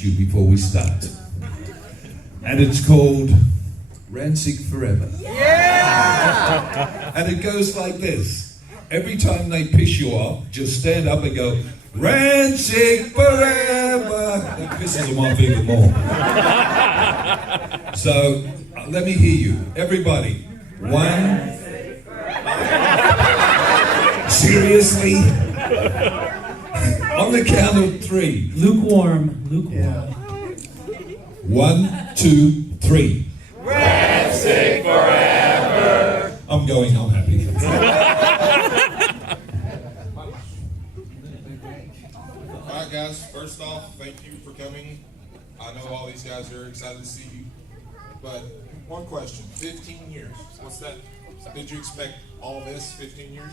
ask you before we start. And it's called Rancid Forever. Yeah! And it goes like this. Every time they piss you off, just stand up and go, Rancid Forever! That pisses them off even more. So, let me hear you. Everybody. One. Seriously? On the count of three. Lukewarm. Yeah. 1, 2, 3. Rancid Forever! I'm going home happy. Alright guys, first off, thank you for coming. I know all these guys are excited to see you. But one question, 15 years. What's that? Did you expect all this 15 years?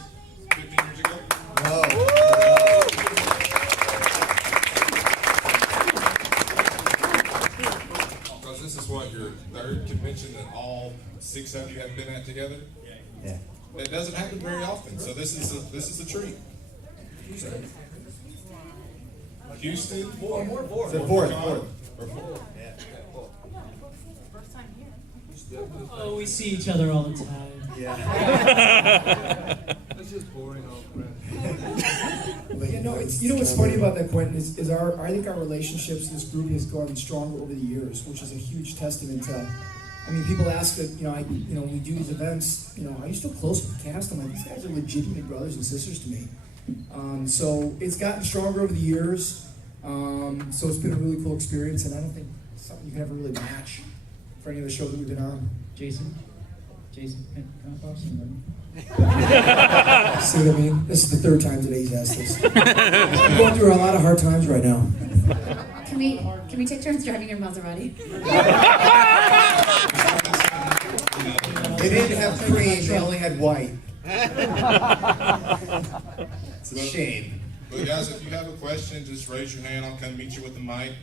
15 years ago? No. Because this is what, your third convention that all 6 of you have been at together? Yeah. It doesn't happen very often, so this is a treat. Houston? Fourth. Oh, we see each other all the time. Yeah. That's just boring old friend. But you know what's funny about that, Quentin, is I think our relationships, this group has gotten stronger over the years, which is a huge testament to. I mean, people ask that, when we do these events, are you still close with the cast? I'm like, these guys are legitimate brothers and sisters to me. So it's gotten stronger over the years. So it's been a really cool experience, and I don't think it's something you can ever really match for any of the shows that we've been on. Jason, can I borrow some money? See what I mean? This is the third time today he's asked this. I'm going through a lot of hard times right now. Can we take turns driving your Maserati? They didn't have cream, they only had white. It's a shame. But guys, if you have a question, just raise your hand. I'll come meet you with the mic.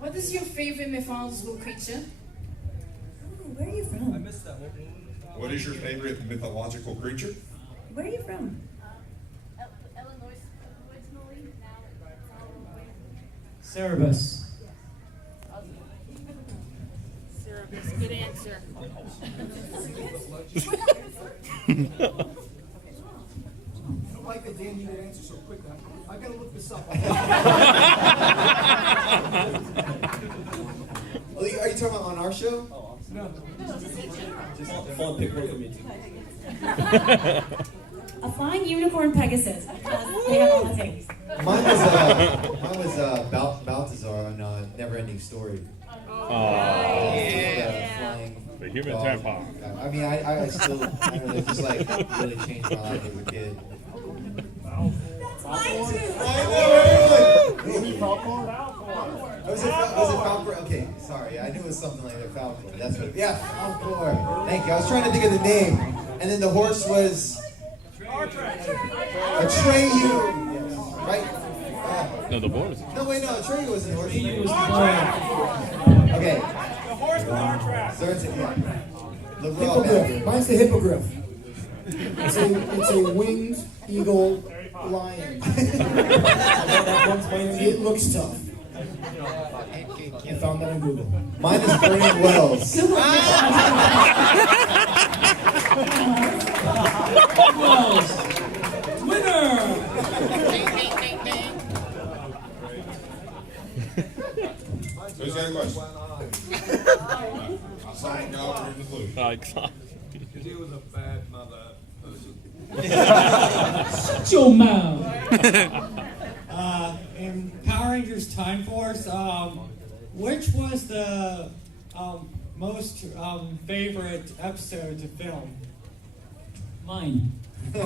What is your favorite mythological creature? Where are you from? I missed that one. What is your favorite mythological creature? Where are you from? Illinois, originally, now Cerebus. Cerebus, good answer. I like that Dan needed an answer so quick. I gotta look this up. Are you talking about on our show? No. A flying unicorn Pegasus. Because they have all the things. Mine was Balthazar on Neverending Story. The human tampon. I mean, I still, I don't know, it just like really changed my life as a kid. Mine too. Was it Falcor? Okay, sorry. I knew it was something like that. Falcor. That's what. Yeah, Falcor. Thank you. I was trying to think of the name, and then the horse was Atreyu, right? No, the boy was. No, wait, no. Atreyu was the horse. He was the boy. Okay. The horse was our track. Certain, yeah. Look, we're all back Hippogriff. here. Mine's the hippogriff. It's a winged eagle lion. It looks tough. I found that on Google. Mine is Burning Wells. Wells. Winner! Who's got a question? I saw one guy over here in the blue. She was a bad mother. Shut your mouth. In Power Rangers Time Force, which was the most favorite episode to film? Mine. The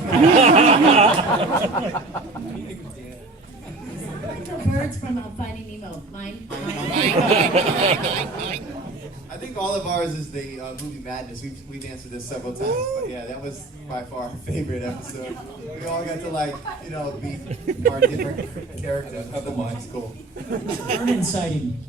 birds from Finding Nemo. Mine. I think all of ours is the movie Madness. We've answered this several times, but yeah, that was by far our favorite episode. We all got to be our different characters. Other mine's cool. Burn inside him.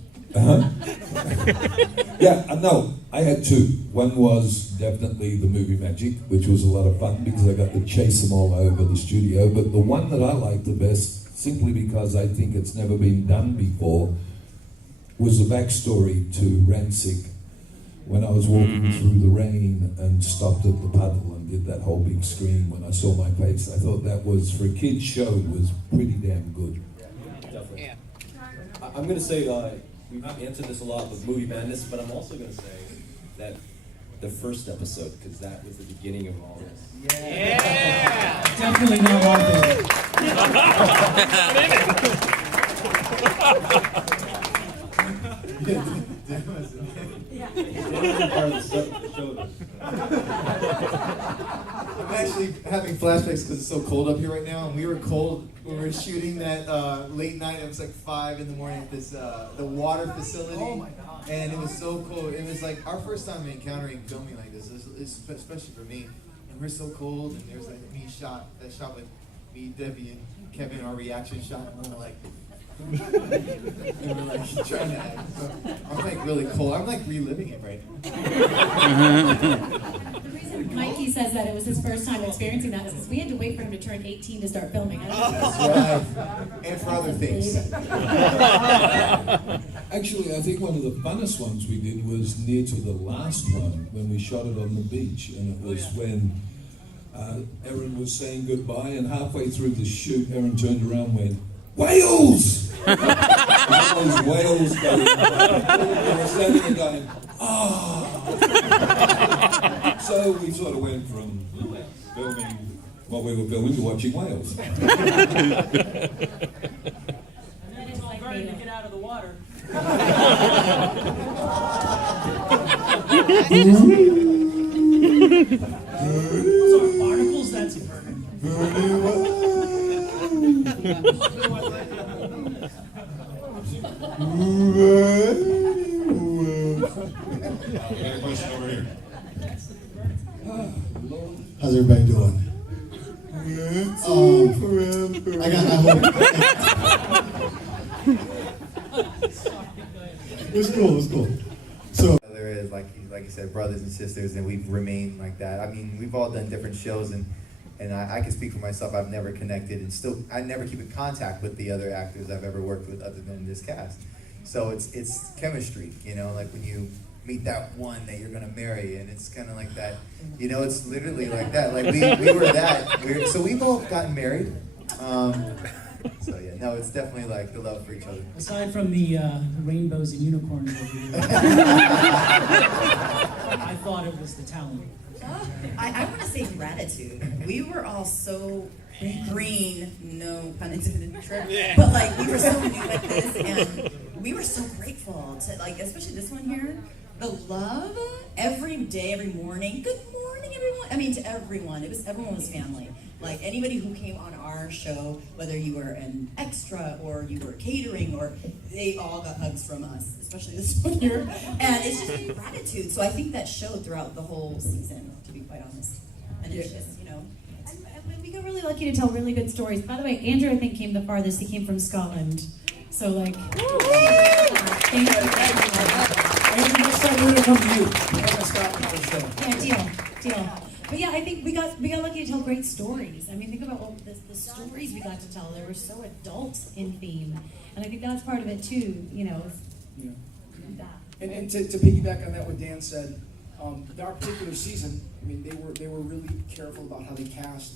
Yeah, no, I had two. One was definitely the movie Magic, which was a lot of fun because I got to chase them all over the studio. But the one that I liked the best, simply because I think it's never been done before, was the backstory to Rancic. When I was walking through the rain and stopped at the puddle and did that whole big scream when I saw my face, I thought that was, for a kid's show, was pretty damn good. Definitely. I'm going to say, we've answered this a lot with Movie Madness, but I'm also going to say that the first episode, because that was the beginning of all this. Yeah! Definitely not my favorite. I'm actually having flashbacks because it's so cold up here right now, and we were cold when we were shooting that late night. It was like 5 in the morning at this the water facility. Oh my god! And it was so cold. It was like our first time encountering filming like this, especially for me. And we're so cold, and there's like that shot with me, Debbie, and Kevin, our reaction shot, and we're like. And we're like trying to act. So I'm like really cold. I'm like reliving it right now. The reason Mikey says that it was his first time experiencing that is because we had to wait for him to turn 18 to start filming. That's right. And for other things. Actually, I think one of the funnest ones we did was near to the last one when we shot it on the beach, and it was when Erin was saying goodbye, and halfway through the shoot, Erin turned around and went, "Whales!" And all those whales going by. And we're standing there going, "Ah!" So we sort of went from filming what we were filming to watching whales. And then it's like Vernon to get out of the water. Those are barnacles, that's Vernon. I got a question over here. How's everybody doing? I hope. It's cool. So there is, like you said, brothers and sisters, and we've remained like that. I mean, we've all done different shows, and I can speak for myself. I've never connected, and still, I never keep in contact with the other actors I've ever worked with other than this cast. So it's chemistry, you know, like when you meet that one that you're gonna marry, and it's kind of like that, you know, it's literally like that. Like we were that. So we've all gotten married. So yeah, no, it's definitely like the love for each other. Aside from the rainbows and unicorns over here, I thought it was the talent. I want to say gratitude. We were all so green, no pun intended, but like we were so new at this, and we were so grateful to, like, especially this one here, the love every day, every morning. Good morning, everyone. I mean, to everyone. Everyone was family. Like anybody who came on our show, whether you were an extra or you were catering, or they all got hugs from us, especially this one here. And it's just been gratitude. So I think that showed throughout the whole season, to be quite honest. And it's just, you know. And we got really lucky to tell really good stories. By the way, Andrew, I think, came the farthest. He came from Scotland. So, like, thank you. Andrew, next time we're gonna come to you. Yeah, deal. But yeah, I think we got lucky to tell great stories. I mean, think about all the stories we got to tell. They were so adult in theme, and I think that's part of it too. You know, Yeah. that. And to piggyback on that, what Dan said, our particular season, I mean, they were really careful about how they cast,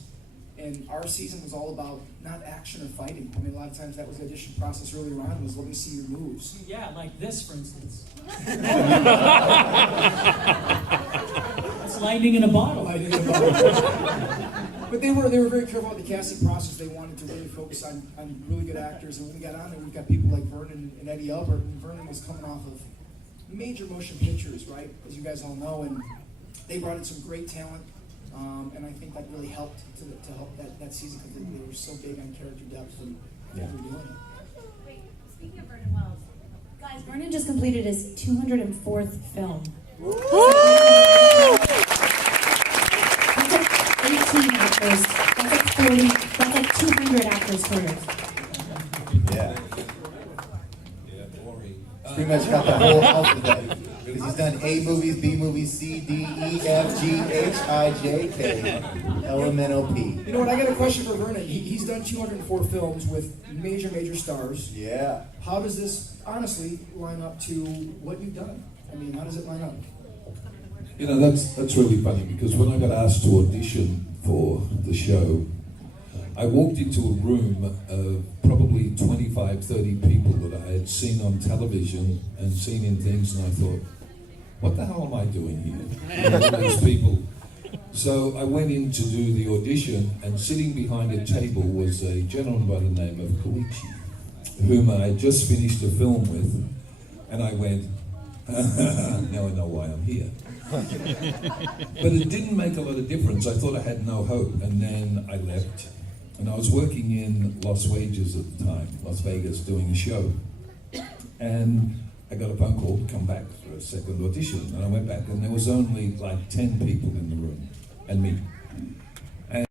and our season was all about not action or fighting. I mean, a lot of times that was the audition process earlier on, was let me see your moves. Yeah, like this, for instance. It's lightning in a bottle. But they were very careful with the casting process. They wanted to really focus on really good actors, and when we got on there, we've got people like Vernon and Eddie Albert. And Vernon was coming off of major motion pictures, right, as you guys all know, and they brought in some great talent, and I think that really helped to help that season, because they were so big on character depth and what we're doing. Wait, speaking of Vernon Wells, guys, Vernon just completed his 204th film. That's like 18 actors. That's like 40. That's like 200 actors' careers. Yeah. Yeah, boring. pretty much got the whole alphabet. Because he's done A movies, B movies, C, D, E, F, G, H, I, J, K, L, M, N, O, P. You know what? I got a question for Vernon. He's done 204 films with major stars. Yeah. How does this honestly line up to what you've done? I mean, how does it line up? You know, that's really funny because when I got asked to audition for the show, I walked into a room of probably 25, 30 people that I had seen on television and seen in things, and I thought, what the hell am I doing here? All these people. So I went in to do the audition, and sitting behind a table was a gentleman by the name of Koichi, whom I had just finished a film with, and I went, now I know why I'm here. But it didn't make a lot of difference. I thought I had no hope, and then I left. And I was working in Las Vegas at the time, Las Vegas, doing a show. And I got a phone call to come back for a second audition. And I went back, and there was only like 10 people in the room, and me.